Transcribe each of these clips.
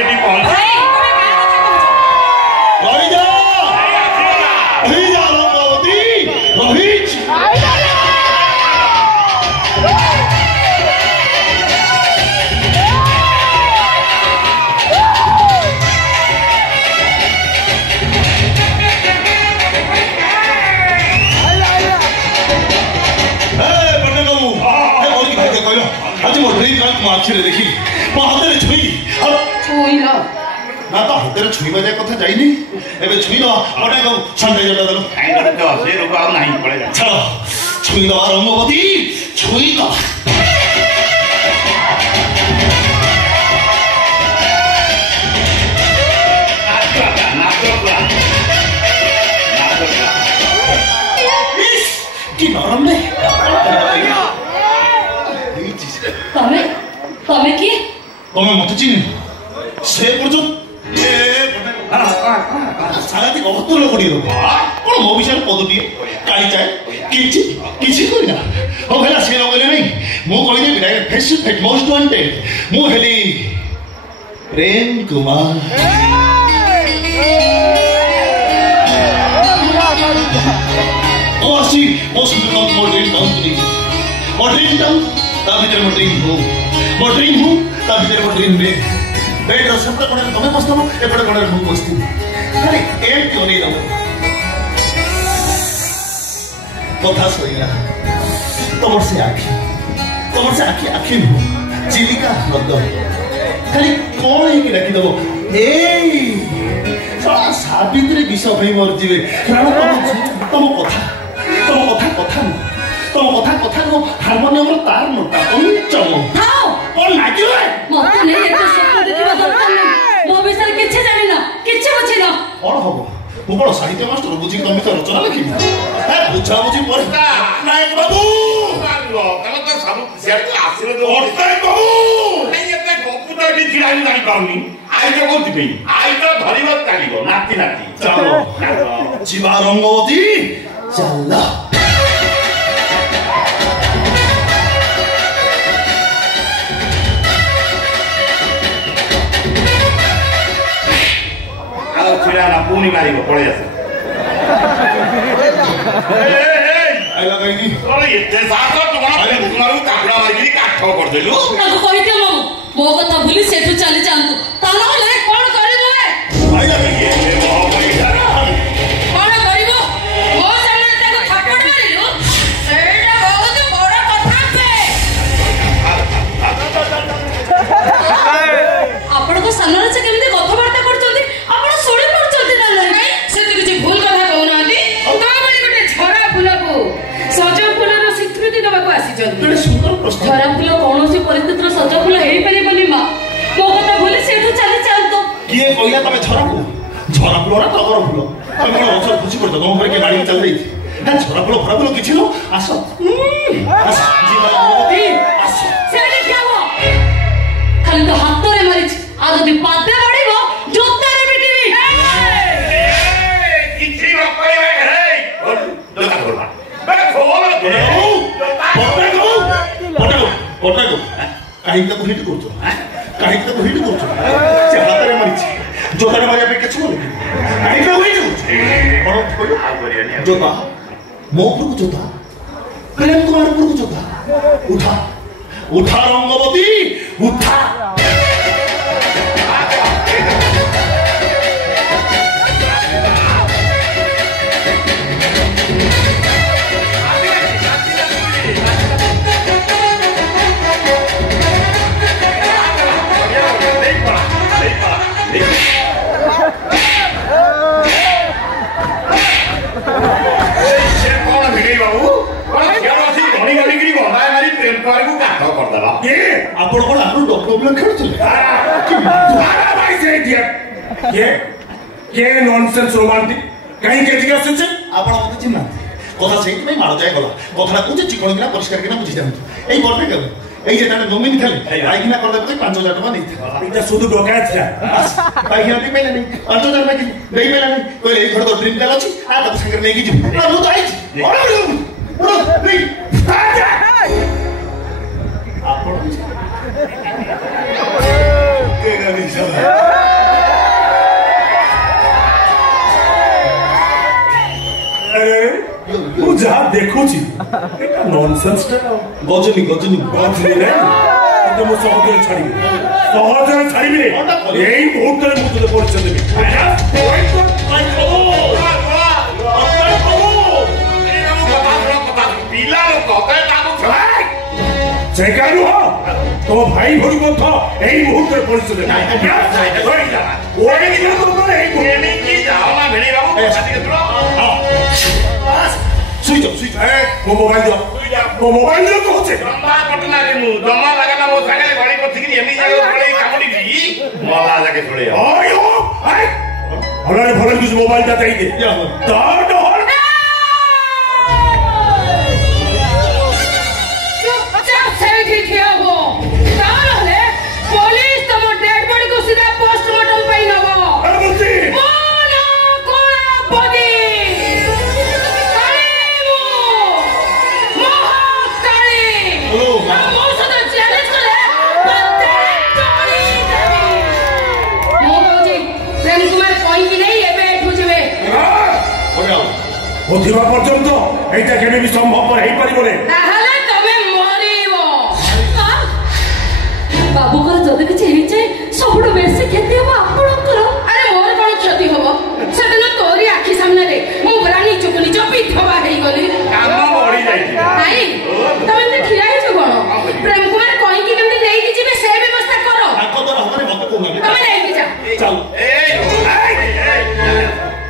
eighty पहुंच आखिरे देखी मो हाथ छुई छुईला ना तो हाथ छुईबा जाय कथा जाइनी एबे छुई दो गोटे को संडे जटा दलो एंगड़ तो से रोग आ नहीं पड़े चलो छुई दो रंगवती छुई दो की नरम ने तमे तमे की तमे मत चिन्ह से पर्यंत साराती अवतल करियो कोन मो विषय पदटी काई चाय किछि किछि करिना हो भेला से लगले नहीं मो कहि दे direct face to face most wanted मो हेली प्रेम कुमार ओ सी most not modern company modern town ता भीतर मो ड्रीम हूँ ता भीतर मो ड्रीम में बेड सप्त कोण तमे बसतबो एपडे कोण मु बसती अरे एम क्यों नहीं दबो कथा सईला तमर से आखी आखी नु चिलिका नद खाली कोण ही कि रखी दबो ए साला सावित्री विष भई मर जीवे कारण तम कथा तुम कथा नो हारमोनियम रो तार नोटा पंचम हां कोन नागियो मते नै एतो सब देखिबा दरकार नै मो विषय किछ जानिना किछ बुझिना कोन हबो मु बड़ साहित्य मास्टर बुझी कमी तो रचना लिखी ए बुझा बुझी पढ़ता नायक बाबू मानलो तने तो सब शेयर तो आसीले दो ओते बाबू नै एते गपु तो एठी छिराई नाही पाउनी आई के बोलती पे आई तो धरिबत कालिगो नाती चलो जीवा रंगवती चल चिड़ाना पूनी मारी को पड़े जासे आइला गईनी अरे एते साथ तुम्हारा काकड़ा मारी काठ कर देलु ताको कहि के मो कथा भूली सेठु चली जांतु ताला ले कोन करिले आइला गई मो कोन करिवो मो सामने ताको थप्पड़ मारिलु सेटा बहुत बड़ कथा पे आपण को सामने से केमती कथबार्ता करचोंती आपण सुनि परचोंती ना नहीं से तो किछि भूल कथा कहउनांती ता बली गटे झरा फूल को सज फूल रो स्वीकृति देबा को आसी जंती बड़े सुंदर प्रश्न झरा फूल कोनोसी परिस्थिति रो सज फूल हेई पारि बनी मा मो कथा भूली सेठु चली चालतो किए कहला तमे झरा फूल रा तगर फूल तमे कोन अवसर खुशी करतो तुम घर के गाड़ी चल रही है झरा फूल भरा फूल किछि नो आसो जीवन मोती आसो सेठी क्या हो खाली तो हाथ रे मारिछ आ जदी पाते बड़ीबो जोता रे बिटिबी किछि न पाई हे दोता बोलबा बे खोल पटको काहे तक हिट करछो काहे तक हिट करछो से हाथ रे मारिछ जोता रे मारिया पे किछु बोले काहे तक हिट करछो कोन जोता मो ऊपर को जोता प्रेम कुमार ऊपर को जोता उठा रंगवती उठा आपण कोन आरो डॉक्टर खेलुଥିଲେ भाई से दिया के नॉनसेंस रोमांटिक कहीं के दिया से आपण मते चिन्ना কথা সেইটি ভাই মারা যায় গলা কথাটা কোচে চিকন কিনা পরিষ্কার কিনা বুঝি জানো এই বলবে কেন এই যে তার নমিনি খালি আইকিনা করতে পড়ে 5000 টাকা নিতে এটা শুধু ডকায় ছিল আইকিনা তে পেলে নেই 5000 টাকা দেই পেলে নেই কইলে এই ঘর তো ড্রিম কাল আছে আ তো সাঙ্গে নেকি যাব না মু তো আইছি ওরে নেই আপন কে গানি সব जहाँ देखुची नॉनसेंस गजनी गजनी गजनी रे तो मु सहजरे छाड़िबी एई मुहूर्त रे मु तुझे परिचय देबी तो भाई भरी मत यही मुहूर्त परिचय दे मोबाइल दो मोबाइल दो कहते जमा पटना रे मु जमा लगाना मो सागे गड़ी करथि कि एमी जागे गड़ी कामडी भी मला जाके छोड़े आयो हाय हमारे भले कुछ मोबाइल दा दे दाड हल चुपचाप सेठी ठिया हो ताले पुलिस तम डेड बॉडी को सीधा पोस्टमार्टम पे नबो अरे बोलती मोना कोला बॉडी बुझा पर्यंत এইটা কেবে বি সম্ভব হই পারিবনে তাহলে তুমি মরিব বাবুকর যদি কিছু হইছে সবুঠু বেশি ক্ষতি হব আপনার আরে মোর কোন ক্ষতি হব সেদিন তোরি আখি সামনে রে মু ব্রানি চুকুনি চপি থবা হই গলি কাম বড়ি যাই আই তুমি তো ঠিয়া হইছ কোন প্রেম কুমার কই কি কেমনে নেই কি জিবে সে ব্যবস্থা করো তাকো দর হবে মত কো না তুমি নেই কি যা চল এই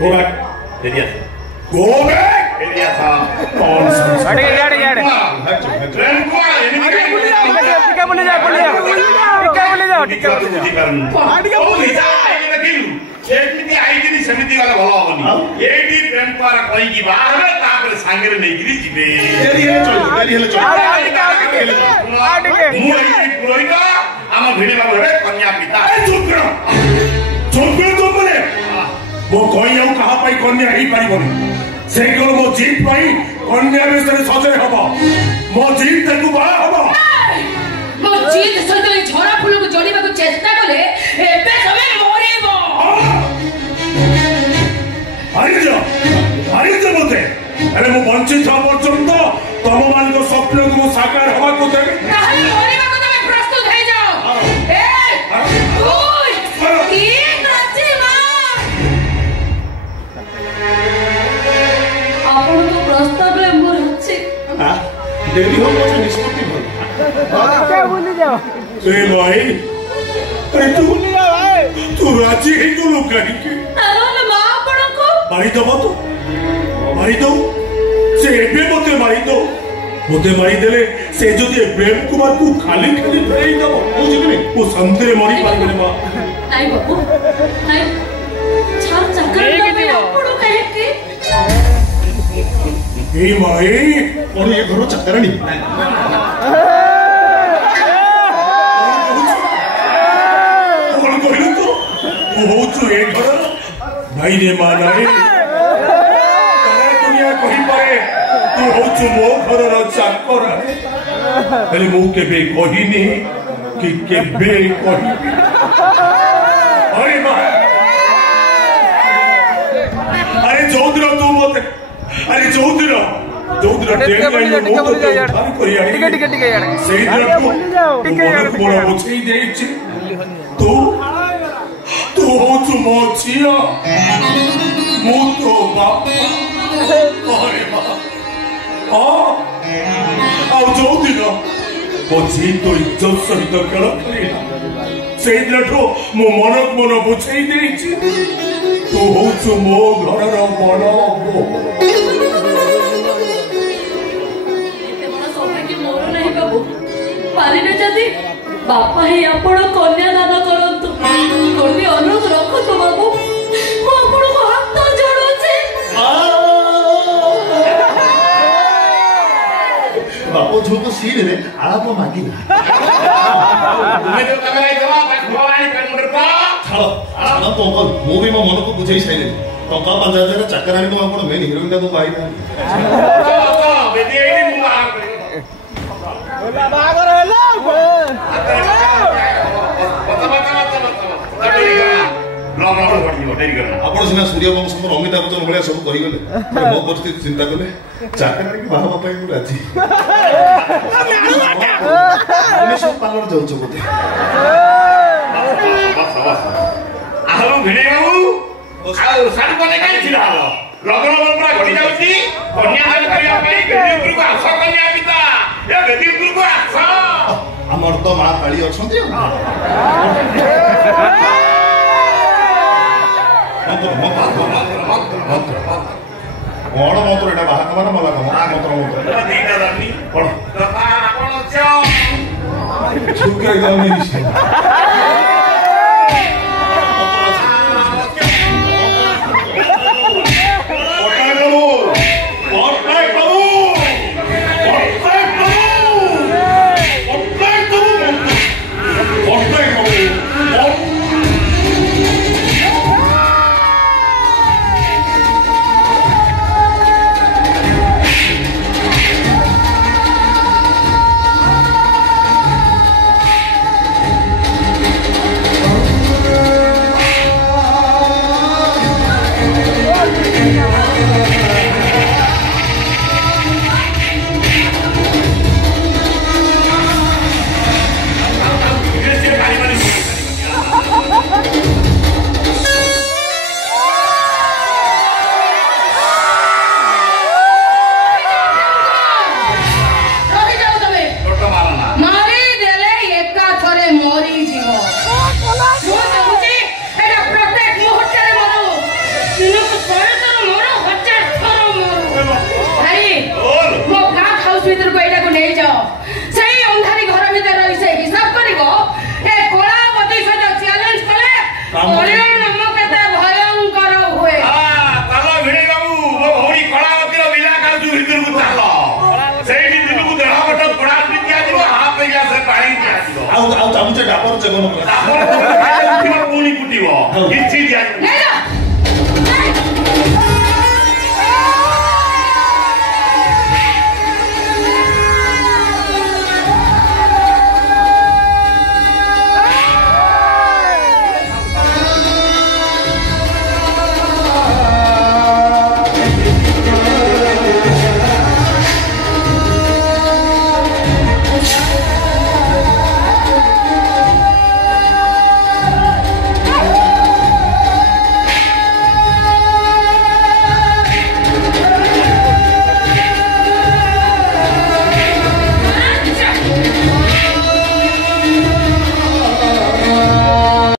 গো ব্যাক রেডিয়া गो बैक রেডিয়া था कौन सा ट्रेन को एनिमी का टिका बोले जाओ टिका बोले जाओ सेमिति आईदिनी समिति वाला भलो होनी एडी प्रेम पार कोई की बाहर तापर सांगरे नहीं गिरी जिबे तेरी है चल मु एडी पुरोहित आम भिडे बाबू रे कन्या पिता चुप करो तुम बोले वो कोई आउ कहा पाई कन्या ही पारिबनी से केवल मो जीत पाई कन्या बेसरे सजय हबो मो जीत तकु बा हबो मो जीत सहित झरा फूल को जोड़ीबा को चेष्टा कले एबे तमे मरिबो अरे जो बोलते अरे मो वंचित था पर्यंत तम मान को स्वप्न को साकार हवा को देबे ताहले मरिबा को तमे प्रस्तुत हे जाओ ए ओय ठीक अछि मां आपण को प्रस्ताव ले मोर अछि हां देवी हो तो निष्पत्ति हो क्या बोले जाओ ए भाई अरे तू बोले जा भाई तू राजी है तो लोग कहीं के ताहले मां आपण को मारी दो तो मारी दो से एबे मते मारी दो मते मारी देले से जदी प्रेम कुमार को खाली खाली फेई दो बुझिबे वो संतरे मरी पाइबे मां नहीं बाबू नहीं छार चक्कर में आपण कहे के ए माई और ये घरो चक्करणी कौन कहलु तो तू हो तू ए घर भाई रे मां नाही तारा दुनिया कहि पाए तू हो तू मो घर रो चाकर हेले मु केबे कहिनी कि केबे कहि अरे मां अरे चौधरी तू मते अरे चौधरी टिका बोले जाओ ସେଇ ଦିନଠୁ ବଡ଼ ବୁଝେଇ ଦେଇଛି ତୁ ହଉଛୁ ମୋ ଝିଅ ମୁଁ ତୋ ବାପା ଆଉ ଯୋଉଦିନ ମୋ ଝିଅ ତୋ ଇଜ୍ଜତ ସହିତ ଖେଳ ଖେଳିଲା ସେଇ ଦିନଠୁ ମୁଁ ମନକୁ ମନ ବୁଝେଇ ଦେଇଛି ତୁ ହଉଛୁ ମୋ ଘରର ବଡ଼ ବୋହୂ पारिबे जदी बापा ही आपण कन्या दान करंतु कोनी अनुरोध रखतो बाबू मो आपण को हाथ जोड़ो छे बापू जो तो सीन रे आलाप मांगी ना मैं तो कमलाई दवा भवानी कन्मुंडर पा छाड़ तो मु भी मो मन को बुझेई साइले टका 5000 चक्करानी तो आपण मेन हीरोइन का तो पाई ना तो बेदी एडी मु आ बोला बागर हेलो बता ब्लॉग पड़ी ଡେରି କରନା ଆପଣ ସିନା ସୂର୍ଯ୍ୟବଂଶଙ୍କର ଅମିତାଭ ବଚ୍ଚନ ଭଳିଆ ସବୁ କହିଗଲେ ମୋ ପରିସ୍ଥିତି ଚିନ୍ତା କଲେ ଚାକରାଣିକି ବାହା ହେବା ପାଇଁ ମୁଁ ରାଜି ସବୁ ପାର୍ଲର ଯାଉଛ ବୋଧେ ଆଉ ଭିଣେଇ ବାବୁ ଆଉ ଶାଢୀ ବନେଇ କାହିଁ ଛିଡ଼ା ହବ ଲଗ୍ନ ପୁରା ଘଟି ଯାଉଛି କନ୍ୟାଦାନ କରିବା ପାଇଁ ବେଦି ଉପରକୁ ଆସ କନ୍ୟା ପିତା ଏ ବେଦି ଉପରକୁ ଆସ ଆମର ତ ମା କାଳି ଅଛନ୍ତି କଣ ମନ୍ତ୍ର ଏଇଟା ବାହା କାମ ନା ମଲା କାମ ମନ୍ତ୍ର ମନ୍ତ୍ର ଦିଟା ଦାମୀ କଣ ଆପଣ ଛୁକେ ଯାଉନି ପୁଣି କୁଟିବ କିଛି